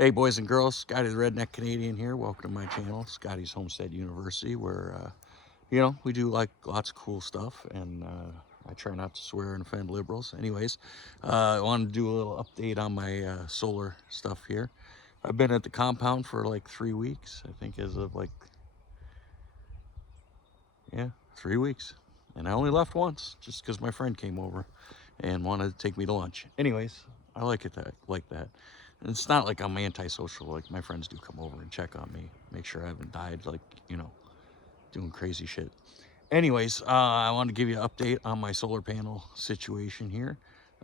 Hey boys and girls, Scotty the Redneck Canadian here. Welcome to my channel, Scotty's Homestead University, where we do like lots of cool stuff, and I try not to swear and offend liberals. Anyways, I wanted to do a little update on my solar stuff here. I've been at the compound for like 3 weeks, I think, as of 3 weeks, and I only left once just because my friend came over and wanted to take me to lunch. Anyways, I like it like that. And it's not like I'm antisocial. Like, my friends do come over and check on me, make sure I haven't died, doing crazy shit. Anyways, I wanted to give you an update on my solar panel situation here.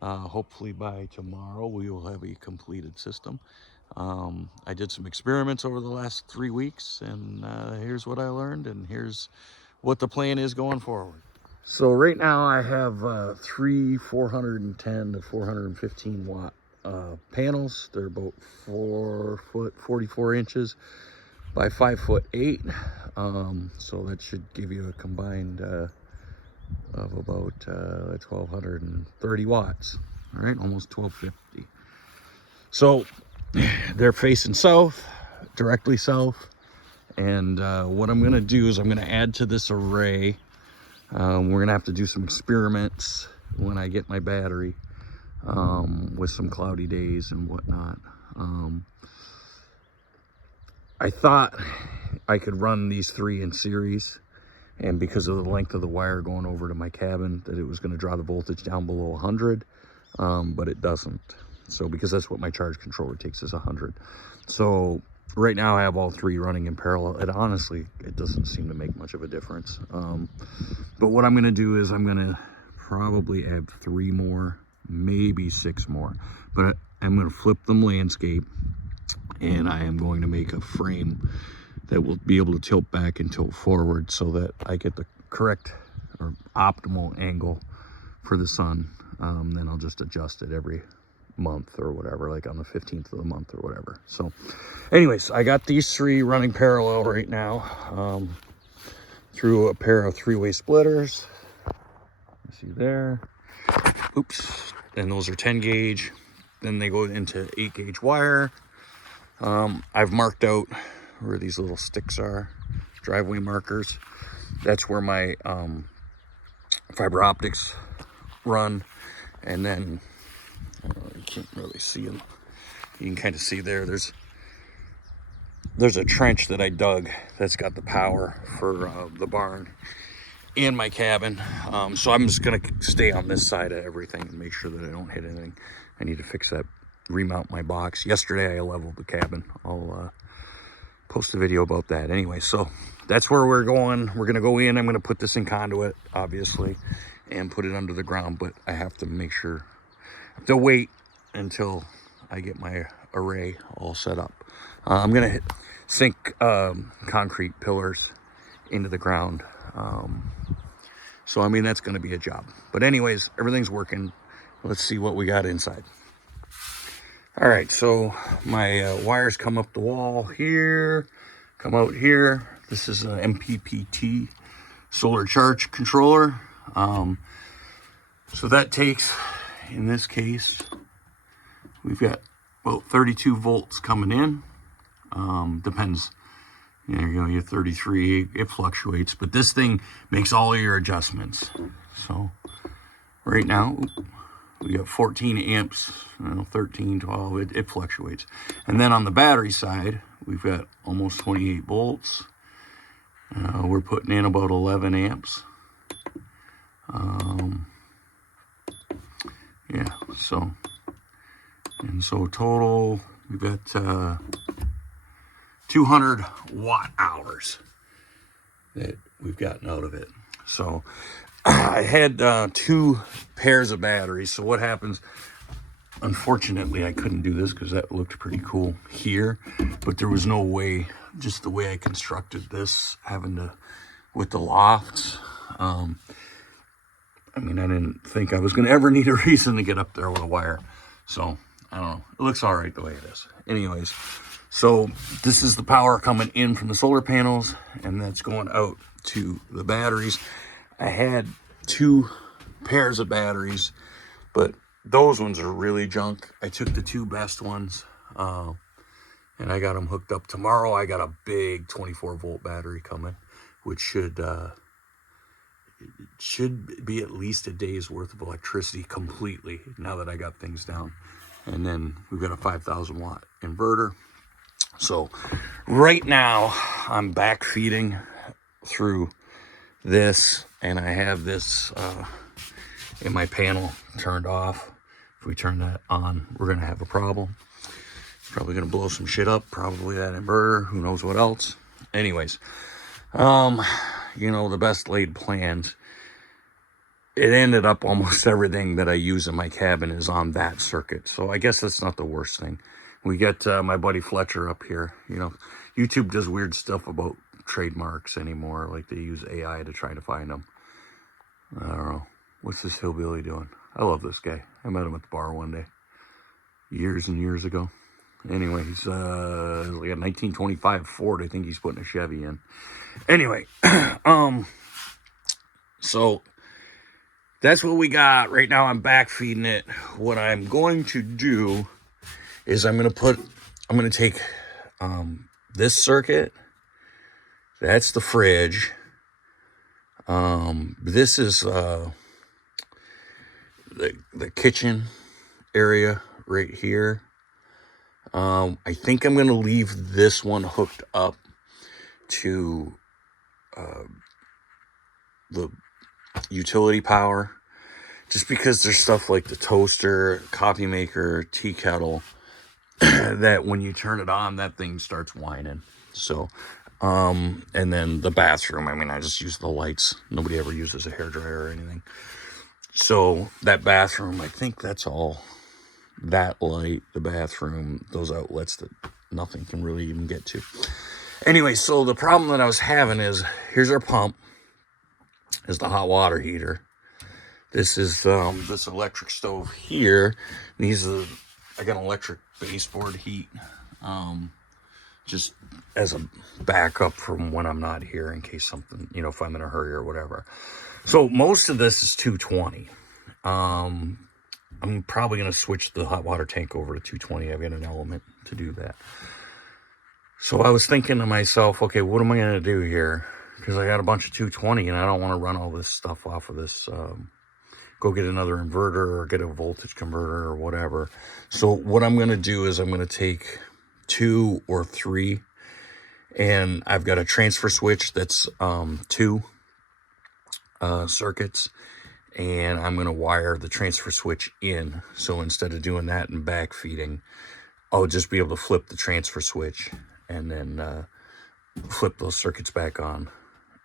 Hopefully by tomorrow we will have a completed system. I did some experiments over the last 3 weeks, and here's what I learned, and here's what the plan is going forward. So right now I have three 410 to 415 watt panels. They're about 4 foot 44 inches by 5 foot 8. So that should give you a combined of about 1230 watts. All right, almost 1250. So they're facing south, directly south. And what I'm gonna do is I'm gonna add to this array. We're gonna have to do some experiments when I get my battery, with some cloudy days and whatnot. I thought I could run these 3 in series, and because of the length of the wire going over to my cabin, that it was going to draw the voltage down below 100, but it doesn't. So because that's what my charge controller takes, is 100. So right now I have all 3 running in parallel. And honestly, it doesn't seem to make much of a difference. But what I'm going to do is I'm going to probably add 3 more, maybe 6 more, but I'm going to flip them landscape, and I am going to make a frame that will be able to tilt back and tilt forward so that I get the correct or optimal angle for the sun. Then I'll just adjust it every month or whatever, like on the 15th of the month or whatever. So anyways, I got these 3 running parallel right now, through a pair of 3-way splitters. You see there. Oops. And those are 10 gauge. Then they go into 8 gauge wire. I've marked out where these little sticks are, driveway markers. That's where my fiber optics run. And then you can't really see them. You can kind of see there's a trench that I dug that's got the power for the barn and my cabin. So I'm just gonna stay on this side of everything and make sure that I don't hit anything. I need to fix that, remount my box. Yesterday I leveled the cabin. I'll post a video about that. Anyway, so that's where we're going. We're gonna go in. I'm gonna put this in conduit, obviously, and put it under the ground, but I have to make sure, I have to wait until I get my array all set up. I'm gonna sink concrete pillars into the ground. So I mean, that's gonna be a job. But anyways, everything's working. Let's see what we got inside. All right, so my wires come up the wall here, come out here. This is an MPPT solar charge controller. So that takes, in this case, we've got about 32 volts coming in. Depends, you know, you're 33, it fluctuates, but this thing makes all of your adjustments. So right now, we got 14 amps, 13, 12, it fluctuates. And then on the battery side, we've got almost 28 volts. We're putting in about 11 amps. Yeah, so total, we've got 200 watt hours that we've gotten out of it. So I had 2 pairs of batteries. So what happens, unfortunately I couldn't do this because that looked pretty cool here, but there was no way, just the way I constructed this, having to, with the lofts, I mean, I didn't think I was going to ever need a reason to get up there with a wire. So I don't know, it looks all right the way it is. Anyways, so this is the power coming in from the solar panels, and that's going out to the batteries. I had 2 pairs of batteries, but those ones are really junk. I took the 2 best ones. And I got them hooked up tomorrow. I got a big 24-volt battery coming, which should be at least a day's worth of electricity completely now that I got things down. And then we've got a 5,000 watt inverter. So right now I'm back feeding through this, and I have this in my panel turned off. If we turn that on, we're gonna have a problem. Probably gonna blow some shit up, probably that inverter, who knows what else. Anyways, you know, the best laid plans. It ended up almost everything that I use in my cabin is on that circuit. So I guess that's not the worst thing. We get my buddy Fletcher up here. You know, YouTube does weird stuff about trademarks anymore. Like they use AI to try to find them. I don't know. What's this hillbilly doing? I love this guy. I met him at the bar one day. Years and years ago. Anyway, he's like a 1925 Ford. I think he's putting a Chevy in. Anyway, so that's what we got. Right now I'm back feeding it. What I'm going to do is I'm going to take this circuit. That's the fridge. This is the kitchen area right here. I think I'm going to leave this one hooked up to the utility power, just because there's stuff like the toaster, coffee maker, tea kettle, that when you turn it on, that thing starts whining. So, and then the bathroom, I mean, I just use the lights. Nobody ever uses a hairdryer or anything. So that bathroom, I think that's all. That light, the bathroom, those outlets that nothing can really even get to. Anyway, so the problem that I was having is, here's our pump, is the hot water heater. This is this electric stove here. These are, I got an electric baseboard heat, just as a backup from when I'm not here in case something, you know, if I'm in a hurry or whatever. So most of this is 220. I'm probably going to switch the hot water tank over to 220. I've got an element to do that. So I was thinking to myself, okay, what am I going to do here? Because I got a bunch of 220 and I don't want to run all this stuff off of this, go get another inverter or get a voltage converter or whatever. So what I'm going to do is I'm going to take 2 or 3, and I've got a transfer switch that's 2 circuits, and I'm going to wire the transfer switch in. So instead of doing that and back feeding, I'll just be able to flip the transfer switch and then flip those circuits back on.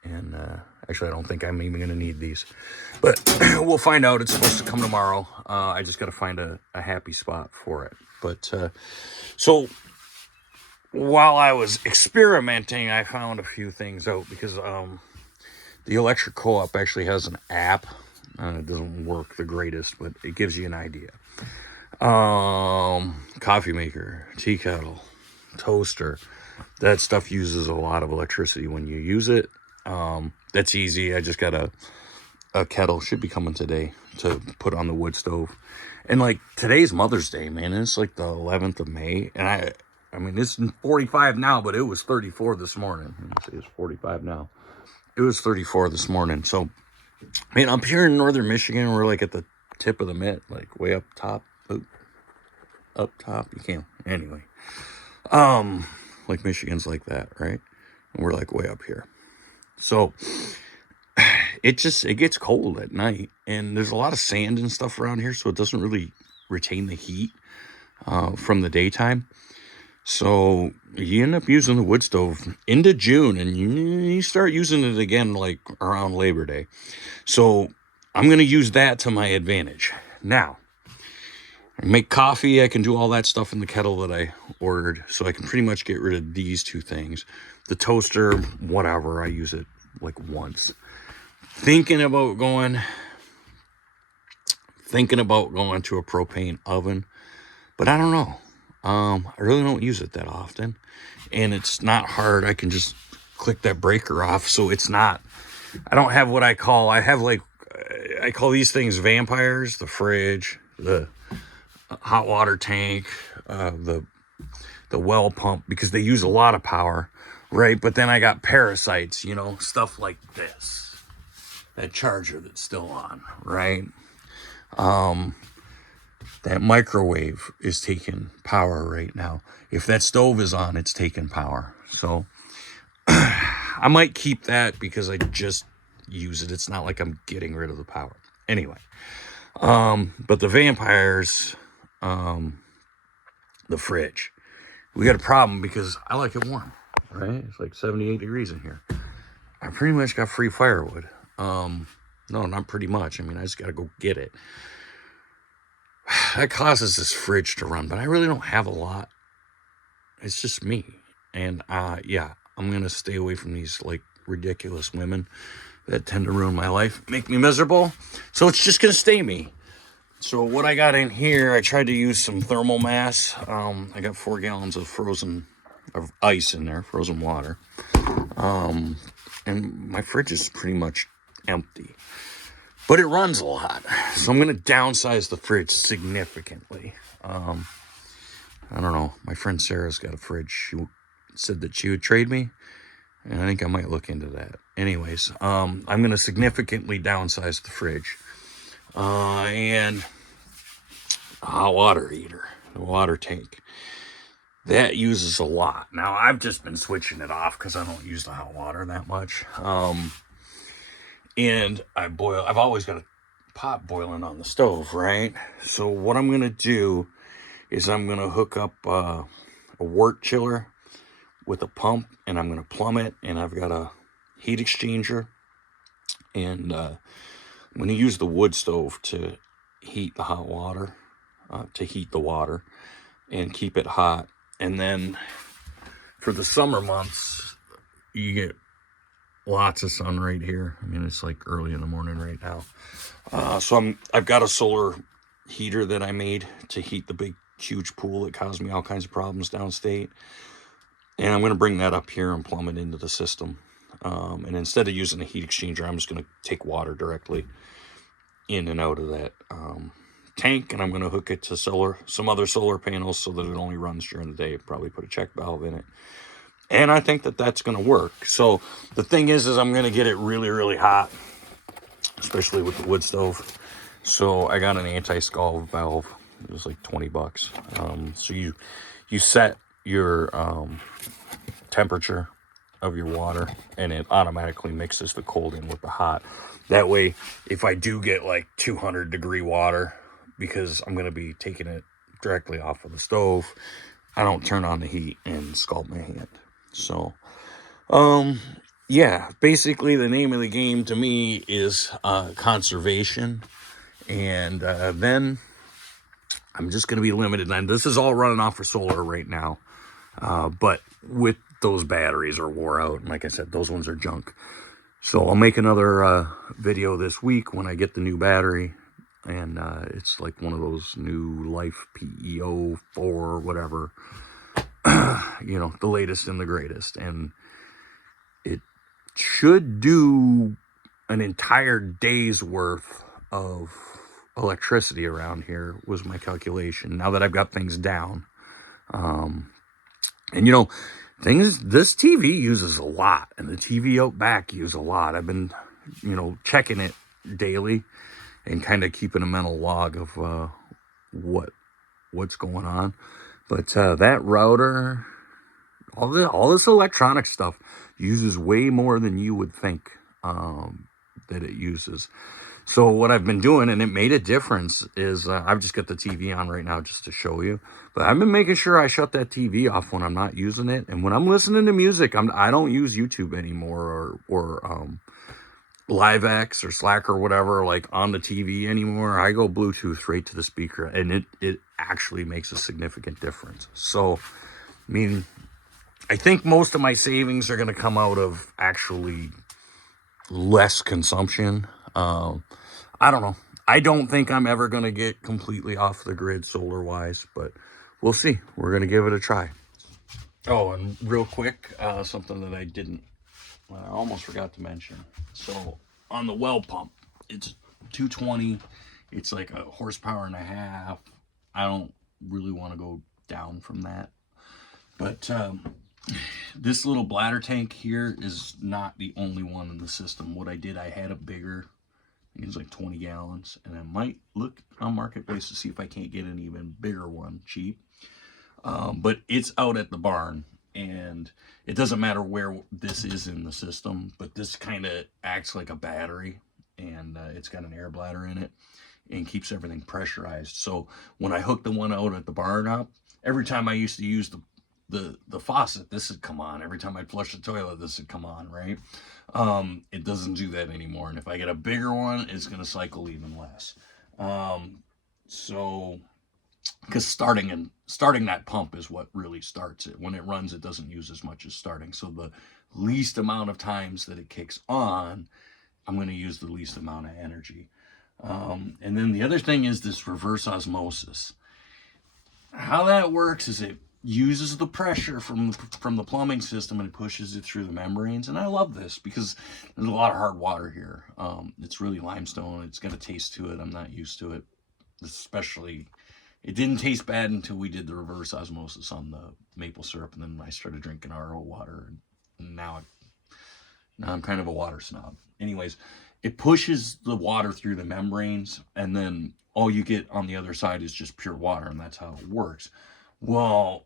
And actually, I don't think I'm even going to need these, but we'll find out. It's supposed to come tomorrow. I just got to find a happy spot for it. But so while I was experimenting, I found a few things out, because the Electric Co-op actually has an app. It doesn't work the greatest, but it gives you an idea. Coffee maker, tea kettle, toaster. That stuff uses a lot of electricity when you use it. That's easy. I just got a kettle, should be coming today, to put on the wood stove. And like, today's Mother's Day, man. It's like the 11th of May. And I mean, it's 45 now, but it was 34 this morning. It's 45 now. It was 34 this morning. So, man, up here in northern Michigan, we're like at the tip of the mitt, like way up top. Up top, you can't. Anyway, like Michigan's like that, right? And we're like way up here. So it gets cold at night, and there's a lot of sand and stuff around here, so it doesn't really retain the heat from the daytime. So you end up using the wood stove into June, and you start using it again like around Labor Day. So I'm going to use that to my advantage. Now, I make coffee. I can do all that stuff in the kettle that I ordered, so I can pretty much get rid of these two things. The toaster, whatever, I use it like once. Thinking about going to a propane oven, but I don't know. I really don't use it that often, and it's not hard. I can just click that breaker off, so it's not, I don't have what I call these things vampires: the fridge, the hot water tank, the well pump because they use a lot of power, right? But then I got parasites, you know, stuff like this. That charger that's still on, right? That microwave is taking power right now. If that stove is on, it's taking power. So I might keep that because I just use it. It's not like I'm getting rid of the power. Anyway, but the vampires, the fridge, we got a problem because I like it warm, right? It's like 78 degrees in here. I pretty much got free firewood. No, not pretty much. I mean, I just got to go get it. That causes this fridge to run, but I really don't have a lot. It's just me. And yeah, I'm going to stay away from these like ridiculous women that tend to ruin my life, make me miserable. So it's just going to stay me. So what I got in here, I tried to use some thermal mass. I got 4 gallons of ice in there, frozen water. And my fridge is pretty much empty. But it runs a lot. So I'm going to downsize the fridge significantly. I don't know. My friend Sarah's got a fridge. She said that she would trade me. And I think I might look into that. Anyways, I'm going to significantly downsize the fridge. And a hot water heater, the water tank. That uses a lot. Now, I've just been switching it off because I don't use the hot water that much. And I've always got a pot boiling on the stove, right? So what I'm going to do is I'm going to hook up a wort chiller with a pump, and I'm going to plumb it, and I've got a heat exchanger, and I'm going to use the wood stove to heat the hot water, to heat the water and keep it hot. And then for the summer months, you get lots of sun right here. I mean, it's like early in the morning right now. So I've got a solar heater that I made to heat the big, huge pool that caused me all kinds of problems downstate. And I'm going to bring that up here and plumb it into the system. And instead of using a heat exchanger, I'm just going to take water directly in and out of that tank. And I'm going to hook it to some other solar panels so that it only runs during the day. Probably put a check valve in it. And I think that that's going to work. So the thing is I'm going to get it really, really hot, especially with the wood stove. So I got an anti-scald valve. It was like $20. So you set your temperature of your water, and it automatically mixes the cold in with the hot. That way, if I do get like 200-degree water, because I'm going to be taking it directly off of the stove, I don't turn on the heat and scald my hand. So, yeah, basically the name of the game to me is conservation. And then I'm just going to be limited. And this is all running off for solar right now. But with those batteries are wore out. And like I said, those ones are junk. So I'll make another video this week when I get the new battery. And it's like one of those new Life PEO 4 whatever. You know, the latest and the greatest. And it should do an entire day's worth of electricity around here was my calculation, now that I've got things down. And you know, this TV uses a lot, and the TV out back uses a lot. I've been, you know, checking it daily and kind of keeping a mental log of what's going on. But that router, all this electronic stuff uses way more than you would think that it uses. So what I've been doing, and it made a difference, is I've just got the TV on right now just to show you. But I've been making sure I shut that TV off when I'm not using it. And when I'm listening to music, I don't use YouTube anymore or LiveX or Slack or whatever, like on the TV anymore. I go Bluetooth right to the speaker, and it actually makes a significant difference. So, I mean, I think most of my savings are going to come out of actually less consumption. I don't know. I don't think I'm ever going to get completely off the grid solar wise, but we'll see. We're going to give it a try. Oh, and real quick, something that I almost forgot to mention. So on the well pump, it's 220. It's like a horsepower and a half. I don't really want to go down from that. But this little bladder tank here is not the only one in the system. What I did, I had a bigger, I think it's like 20 gallons, and I might look on Marketplace to see if I can't get an even bigger one cheap. But it's out at the barn, and it doesn't matter where this is in the system, but this kind of acts like a battery, and it's got an air bladder in it and keeps everything pressurized. So when I hooked the one out at the barn up, every time I used to use the faucet, this would come on. Every time I'd flush the toilet, this would come on, right? It doesn't do that anymore. And if I get a bigger one, it's going to cycle even less. So, because starting that pump is what really starts it. When it runs, it doesn't use as much as starting. So the least amount of times that it kicks on, I'm going to use the least amount of energy. And then the other thing is this reverse osmosis. How that works is it uses the pressure from the plumbing system and it pushes it through the membranes. And I love this because there's a lot of hard water here. It's really limestone. It's got a taste to it. I'm not used to it. Especially, it didn't taste bad until we did the reverse osmosis on the maple syrup. And then I started drinking RO water. And now I'm kind of a water snob. Anyways, it pushes the water through the membranes, and then all you get on the other side is just pure water, and that's how it works. Well,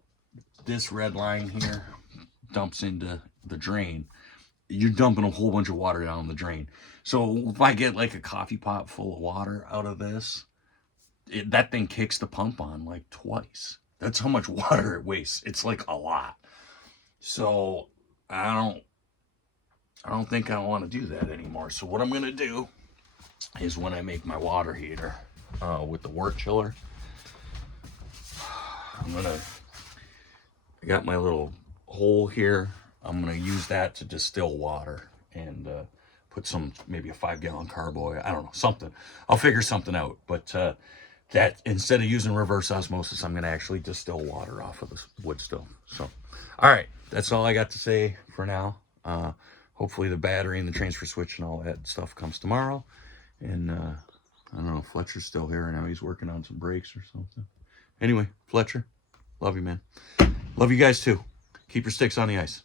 this red line here dumps into the drain. You're dumping a whole bunch of water down the drain. So if I get like a coffee pot full of water out of this, that thing kicks the pump on like twice. That's how much water it wastes. It's like a lot. So I don't think I want to do that anymore. So what I'm going to do is when I make my water heater with the wort chiller, I got my little hole here. I'm going to use that to distill water and put maybe a 5-gallon carboy. I don't know, something. I'll figure something out. But that instead of using reverse osmosis, I'm going to actually distill water off of the wood stove. So, all right, that's all I got to say for now. Hopefully the battery and the transfer switch and all that stuff comes tomorrow. And I don't know if Fletcher's still here now. He's working on some brakes or something. Anyway, Fletcher, love you, man. Love you guys too. Keep your sticks on the ice.